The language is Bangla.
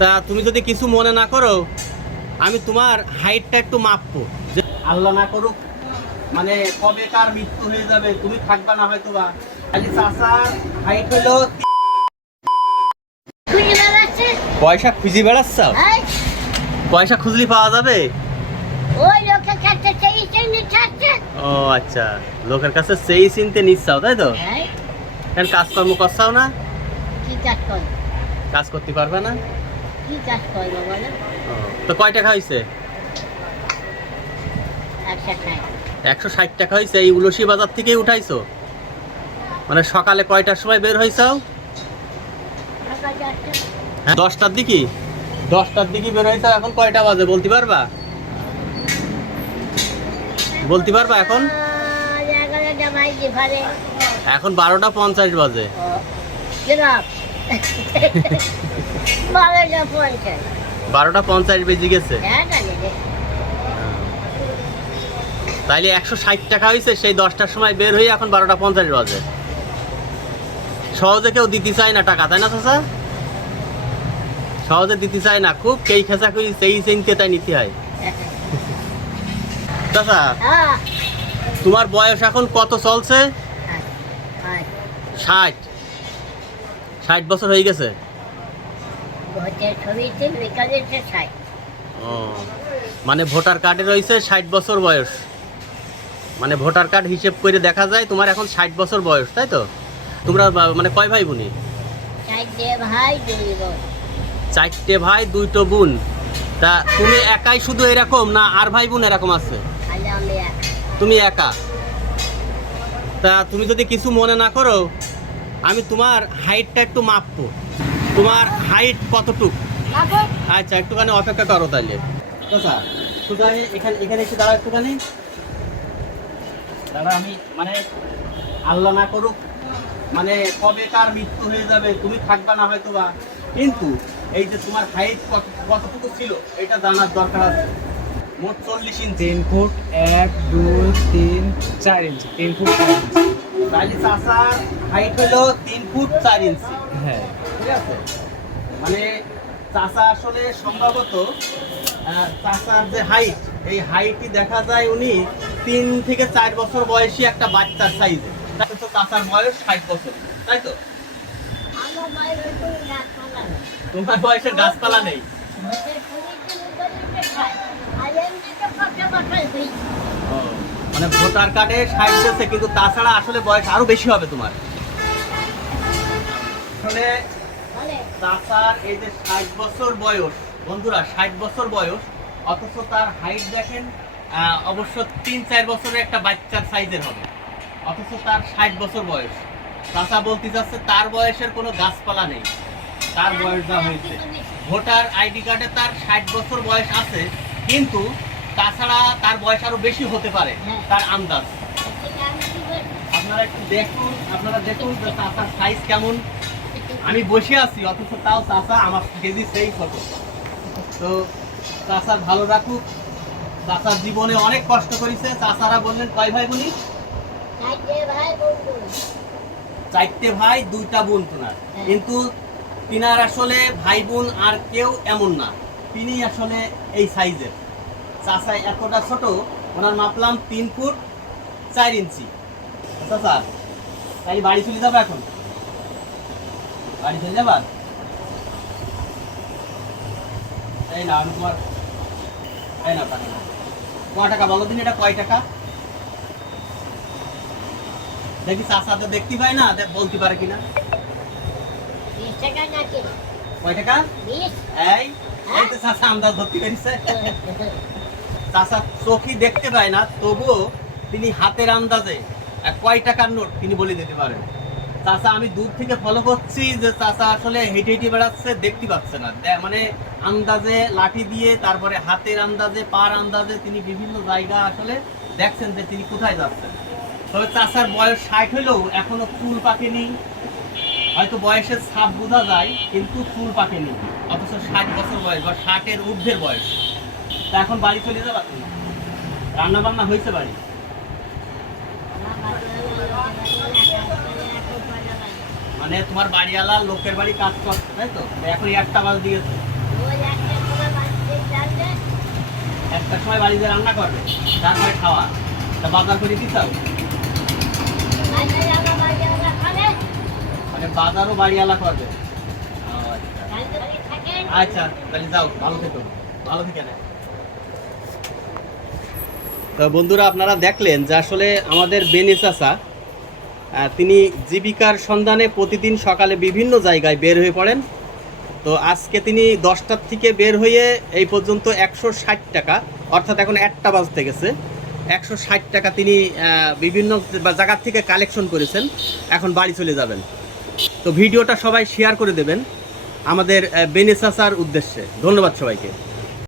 তা তুমি যদি কিছু মনে না করো, আমি তোমার হাইটটা একটু মাপবো, যে আল্লাহ না করুক মানে কবে কার মৃত্যু হয়ে যাবে, তুমি থাকবা না হয়তো বা। চাচার হাইট হলো পয়সা খুঁজি বেড়াচ্ছ, পয়সা খুঁজলি পাওয়া যাবে। ও আচ্ছা, লোকের কাছে সেই চিনতে নিচ্ছাও তাই তো? কেন কাজকর্ম করছাও না? কাজ করতে পারবে না? তো কয় টাকা হয়েছে? 160 টাকা হয়েছে। এই উলসি বাজার থেকেই উঠাইছো? মানে সকালে কয়টার সময় বের হয়েছাও? 10টার দিকে। 10টার দিকে বের হয়েছাও, এখন কয়টা বাজে বলতে পারবা? বলতে পারবা এখন? এখন 12টা 50 বাজে। 12টা 50 বেজে গেছে। তাইলে 160 টাকা হয়েছে সেই 10টার সময় বের হয়ে এখন 12টা 50 বাজে। সহজে কেউ দিতে চায় না টাকা, তাই না চাচা? সহজে দিতে চায় না, খুব কেই খেঁচা খুঁজি সেই চিনতে তাই নিতে হয়। চাচা তোমার বয়স এখন কত চলছে? 60 বছর হয়ে গেছে। ও মানে ভোটার কার্ডে রয়েছে 60 বছর বয়স, মানে ভোটার কার্ড হিসেব করে দেখা যায় তোমার এখন 60 বছর বয়স, তাই তো? তোমরা মানে কয় ভাই বোনি? 4টে ভাই 2টো বোন। তা তুমি একাই শুধু এরকম না আর ভাই বোন এরকম আছে? তুমি একা। তা তুমি যদি কিছু মনে না করো, আমি তোমার হাইটটা একটু মাপবো। তোমার হাইট কতটুক? আচ্ছা একটুখানি অপেক্ষা করো তাইলে। আচ্ছা সুতরাং এখানে এখানে একটু দাঁড়া, একটুখানি দাঁড়া। আমি মানে আল্লাহ না করুক মানে কবে কার মৃত্যু হয়ে যাবে, তুমি থাকবা না হয়তো বা, কিন্তু এই যে তোমার হাইট কতটুকু ছিল এটা জানার দরকার আছে। মোট 40 ইঞ্চি। 3 ফুট 1 2 3 4 ইঞ্চি। 3 ফুট 4 ইঞ্চি। তাহলে চাচার হাইট হলো 3 ফুট 4 ইঞ্চি। হ্যাঁ ঠিক আছে, মানে চাচা আসলে সম্ভবত চাচার যে হাইট, এই হাইটই দেখা যায় উনি 3 থেকে 4 বছর বয়সী একটা বাচ্চার সাইজে। তাই তো চাচার বয়স 60 বছর, তাই তো? তোমার বয়সের গাছপালা নেই। মানে ভোটার কার্ডে 60 দিয়েছে, কিন্তু তাছাড়া আসলে বয়স আরো বেশি হবে তোমার। আসলে চাচার এই যে 60 বছর বয়স, বন্ধুরা 60 বছর বয়স, অথচ তার হাইট দেখেন অবশ্য 3-4 বছরের একটা বাচ্চার সাইজের হবে, অথচ তার 60 বছর বয়স। চাচা বলতে চাচ্ছে তার বয়সের কোনো গাছপালা নেই, তার বয়স যা হয়েছে। ভোটার আইডি কার্ডে তার 60 বছর বয়স আছে, কিন্তু তাছাড়া তার বয়স আরো বেশি হতে পারে, তার আন্দাজ। আপনারা একটু দেখুন, আপনারা দেখুন যে চাচার সাইজ কেমন। আমি বসে আছি অথচ তাও চাচা আমার কেজি সেই ছোট। তো চাচার ভালো রাখুক, চাচার জীবনে অনেক কষ্ট করেছে। চাচারা বললেন কয় ভাই বোনি? 4টে ভাই 2টা বোন তোনার, কিন্তু তিনার আসলে ভাই বোন আর কেউ এমন না, তিনি আসলে এই সাইজের। চাচা এতটা ছোট, ওনার মাপলাম 3 ফুট 4 ইঞ্চি। চাচা তাই বাড়ি চলে যাবো এখন? বাড়ি চলে যাবার? এই না আমি তোমার এই না টাকা, কয় টাকা বলো দিন, এটা কয় টাকা? দেখি চাচা তো দেখতে পাই না, বলতে পারে কিনা। 20 টাকা নাকি? কয় টাকা? 20। এই এই তো চাচা আন্দাজ ধরতে পেরেছে। চাচা চোখই দেখতে পায় না, তবুও তিনি হাতের আন্দাজে কয় টাকার নোট তিনি বলে দিতে পারেন। চাচা আমি দূর থেকে ফলো করছি যে চাচা আসলে হেঁটে হেঁটে বেড়াচ্ছে, দেখতে পাচ্ছে না, মানে আন্দাজে লাঠি দিয়ে, তারপরে হাতের আন্দাজে, পার আন্দাজে তিনি বিভিন্ন জায়গা আসলে দেখছেন যে তিনি কোথায় যাচ্ছেন। তবে চাচার বয়স 60 হলেও এখনো চুল পাকেনি, হয়তো বয়সের ছাপ বোঝা যায় কিন্তু চুল পাকেনি, অথচ 60 বছর বয়স বা 60-এর ঊর্ধ্বের বয়স। তা এখন বাড়ি চলে যাবা তুমি? রান্না বান্না হয়েছে বাড়ি? মানে তোমার বাড়িওয়ালা লোকের বাড়ি কাজ করছে তাই তো? এখন 1টা বাজে দিয়েছে। একটা সময় বাড়িতে রান্না করবে, তারপরে খাওয়া। তা বাজার করে দিতাও, মানে বাজারও বাড়িওয়ালা করবে। আচ্ছা তাহলে যাও, ভালো থেকো, ভালো থেকে না। তো বন্ধুরা, আপনারা দেখলেন যে আসলে আমাদের বেনি চাচা তিনি জীবিকার সন্ধানে প্রতিদিন সকালে বিভিন্ন জায়গায় বের হয়ে পড়েন। তো আজকে তিনি 10টার থেকে বের হয়ে এই পর্যন্ত 160 টাকা, অর্থাৎ এখন 1টা বাজতে গেছে, 160 টাকা তিনি বিভিন্ন জায়গা থেকে কালেকশন করেছেন। এখন বাড়ি চলে যাবেন। তো ভিডিওটা সবাই শেয়ার করে দেবেন আমাদের বেনি চাচার উদ্দেশ্যে। ধন্যবাদ সবাইকে।